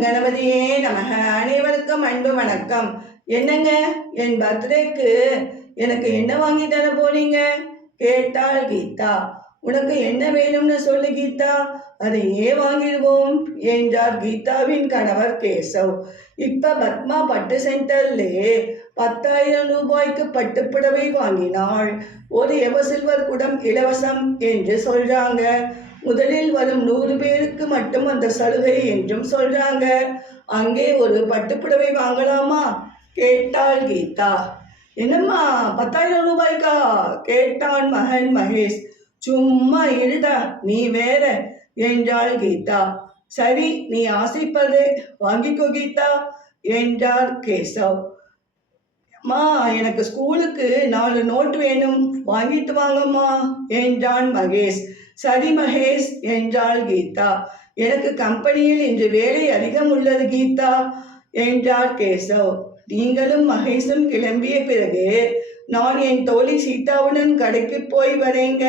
கணபதியே நமக. அனைவருக்கும் அன்பு வணக்கம். என்னங்க? என் பர்த்டேக்கு எனக்கு என்ன வாங்கி தர போறீங்க? கேட்டாள் கீதா. உனக்கு என்ன வேணும்னு சொல்லு கீதா. அதையே வாங்கிடுவோம் என்றார் கீதாவின் கணவர் கேசவ். இப்ப பத்மா பட்டு சென்டர்லே பத்தாயிரம் ரூபாய்க்கு பட்டுப்புடவை வாங்கினாள். ஒரு எவ சில்வர் குடம் இலவசம் என்று சொல்றாங்க. முதலில் வரும் நூறு பேருக்கு மட்டும் அந்த சலுகை என்றும் சொல்றாங்க. அங்கே ஒரு பட்டுப்புடவை வாங்கலாமா? கேட்டாள் கீதா. என்னம்மா பத்தாயிரம் ரூபாய்க்கா? கேட்டான் மகன் மகேஷ். சும்மா இருடா நீ வேற என்றாள் கீதா. சரி நீ ஆசைப்படுறே வாங்கிக்கோ கீதா என்றார் கேசவ். அம்மா எனக்கு ஸ்கூலுக்கு நாலு நோட் வேணும். வாங்கிட்டு வாங்கம்மா என்றான் மகேஷ். சரி மகேஷ் என்றாள் கீதா. எனக்கு கம்பெனியில் இன்று வேலை அதிகம் உள்ளது கீதா என்றார் கேசவ். நீங்களும் மகேஷும் கிளம்பிய பிறகு நான் என் தோழி சீதாவுடன் கடைக்கு போய் வரேங்க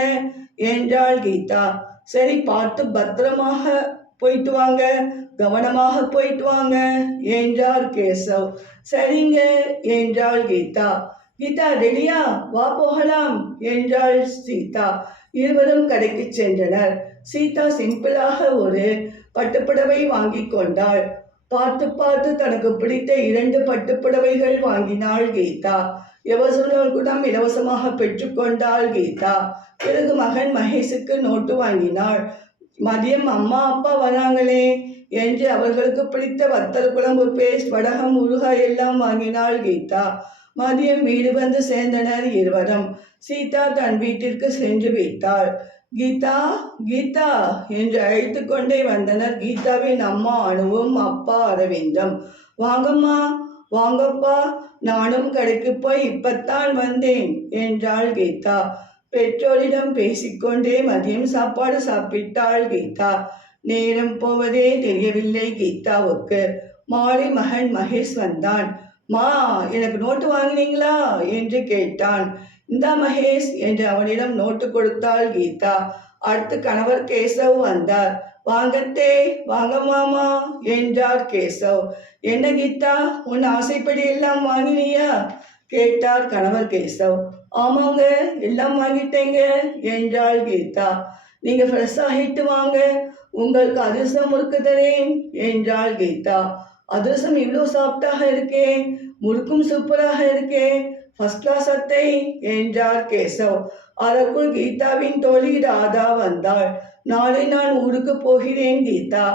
என்றாள் கீதா. சரி பார்த்து பத்திரமாக போயிட்டு வாங்க. கவனமாக போயிட்டு வாங்க என்றார் கேசவ். சரிங்க என்றாள் கீதா. கீதா ரெடியா? வா போகலாம் என்றாள் சீதா. இருவரும் கடைக்கு சென்றனர். சீதா சிம்பிளாக ஒரு பட்டுப்புடவை வாங்கி கொண்டாள். பார்த்து பார்த்து தனக்கு பிடித்த இரண்டு பட்டுப்புடவைகள் வாங்கினாள் கீதா. யவசனகுடம் இலவசமாக பெற்றுக்கொண்டாள் கீதா. பிறகு மகன் மகேஷுக்கு நோட்டு வாங்கினாள். மதியம் அம்மா அப்பா வராங்களே என்று அவர்களுக்கு பிடித்த வத்தல் குழம்பு பேஸ்ட் வடகம் முருகா எல்லாம் வாங்கினாள் கீதா. மதியம் வீடு வந்து சேர்ந்தனர் இருவரும். சீதா தன் வீட்டிற்கு சென்று வைத்தாள் கீதா கீதா என்று அழைத்து கொண்டே வந்தனர் கீதாவின் அம்மா அணுவும் அப்பா அரவிந்தம். வாங்கம்மா வாங்கப்பா நானும் கடைக்கு போய் இப்பத்தான் வந்தேன் என்றாள் கீதா. பெற்றோரிடம் பேசிக்கொண்டே மதியம் சாப்பாடு சாப்பிட்டாள் கீதா. நேரம் போவதே தெரியவில்லை கீதாவுக்கு. மாலை மகன் மகேஷ் வந்தான். மா எனக்கு நோட்டு வாங்கினீங்களா? என்று கேட்டான். இந்த மகேஷ் என்று அவனிடம் நோட்டு கொடுத்தாள் கீதா. அடுத்து கணவர் கேசவ் வந்தார். வாங்கத்தே வாங்க மாமா என்றார் கேசவ். என்ன கீதா உன் ஆசைப்படி எல்லாம் வாங்கினியா? கேட்டார் கணவர் கேசவ். ஆமாங்க எல்லாம் வாங்கிட்டேங்க என்றாள் கீதா. நீங்க ஃப்ரெஷ் ஆகிட்டு வாங்க உங்களுக்கு அதிர்ஷ்டம் முறுக்கு தரேன் என்றாள் கீதா. அதிரசம் இவ்வளோ சாஃப்டாக இருக்கே முறுக்கும் சூப்பராக இருக்கே ஃபர்ஸ்ட் கிளாஸ் அத்தை என்றார் கேசவ். அதற்குள் கீதாவின் தோழி ராதா வந்தாள். நாளை நான் ஊருக்கு போகிறேன் Geetha.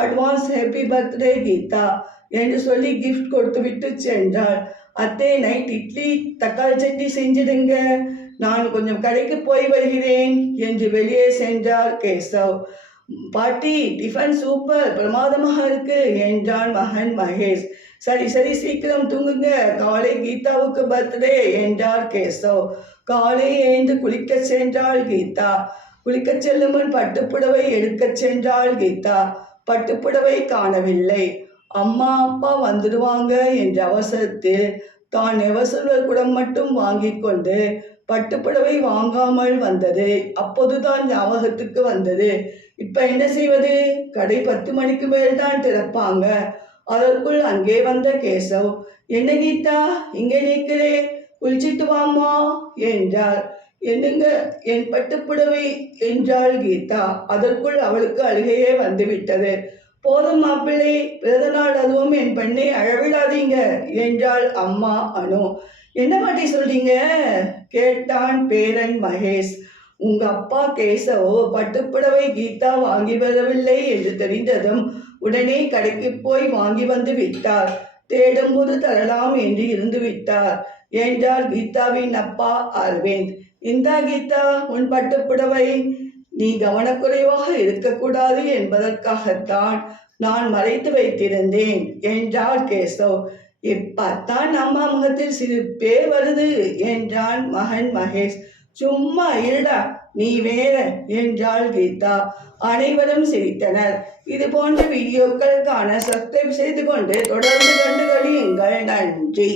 Advance happy birthday Geetha. என்று சொல்லி கிஃப்ட் கொடுத்து விட்டு சென்றாள் அத்தே நைட் இட்லி தக்காளி சட்னி செஞ்சிடுங்க. நான் கொஞ்சம் கடைக்கு போய் வருகிறேன் என்று வெளியே சென்றார் கேசவ். பாட்டி டிஃபன் சூப்பர் பிரமாதமாக இருக்கு என்றான் மகன் மகேஷ். சரி சரி சீக்கிரம் தூங்குங்க. காலை கீதாவுக்கு பர்த்டே என்றார் கேசவ். காலை எழுந்து குளிக்கச் சென்றாள் கீதா. குளிக்கச் செல்லுமன் பட்டுப்புடவை எடுக்கச் சென்றாள் கீதா. பட்டுப்புடவை காணவில்லை. அம்மா அப்பா வந்துடுவாங்க என்ற அவசரத்தில் தான் எவசல்வர் குடம் மட்டும் வாங்கி கொண்டு பட்டுப்புடவை வாங்காமல் வந்தது. அப்போதுதான் ஞாபகத்துக்கு வந்தது. இப்ப என்ன செய்வது? கடை பத்து மணிக்கு மேல் தான் திறப்பாங்க. அதற்குள் அங்கே வந்த கேசவ் என்ன கீதா இங்கே நிற்கிறே குளிச்சிட்டு வாமா என்றார். என்னங்க என் பட்டுப்புடவை? என்றாள் கீதா. அதற்குள் அவளுக்கு அழுகையே வந்துவிட்டது. போதும் மாப்பிள்ளை பிறந்த நாள் அதுவும் என் பெண்ணை அழவிடாதீங்க என்றாள் அம்மா அனு. என்ன பாட்டி சொல்றீங்க? கேட்டான் பேரன் மகேஷ். உங்க அப்பா கேசவோ பட்டுப்புடவை கீதா வாங்கி வரவில்லை என்று தெரிந்ததும் உடனே கடைக்கு போய் வாங்கி வந்து விட்டார். தேடும்போது தரலாம் என்று இருந்து விட்டார் என்றார் கீதாவின் அப்பா அரவிந்த். இந்தா கீதா உன் பட்டுப்புடவை. நீ கவனக்குறைவாக இருக்கக்கூடாது என்பதற்காகத்தான் நான் மறைத்து வைத்திருந்தேன் என்றார் கேசவ். இப்பத்தான் அம்மா முகத்தில் சிரிப்பே வருது என்றான் மகன் மகேஷ். சும்மா இருடா நீ வேற என்றாள் கீதா. அனைவரும் சிரித்தனர். இது போன்ற வீடியோக்களுக்கான சப்ஸ்கிரைப் செய்து கொண்டு தொடர்ந்து கண்டு கழியுங்கள் நன்றி.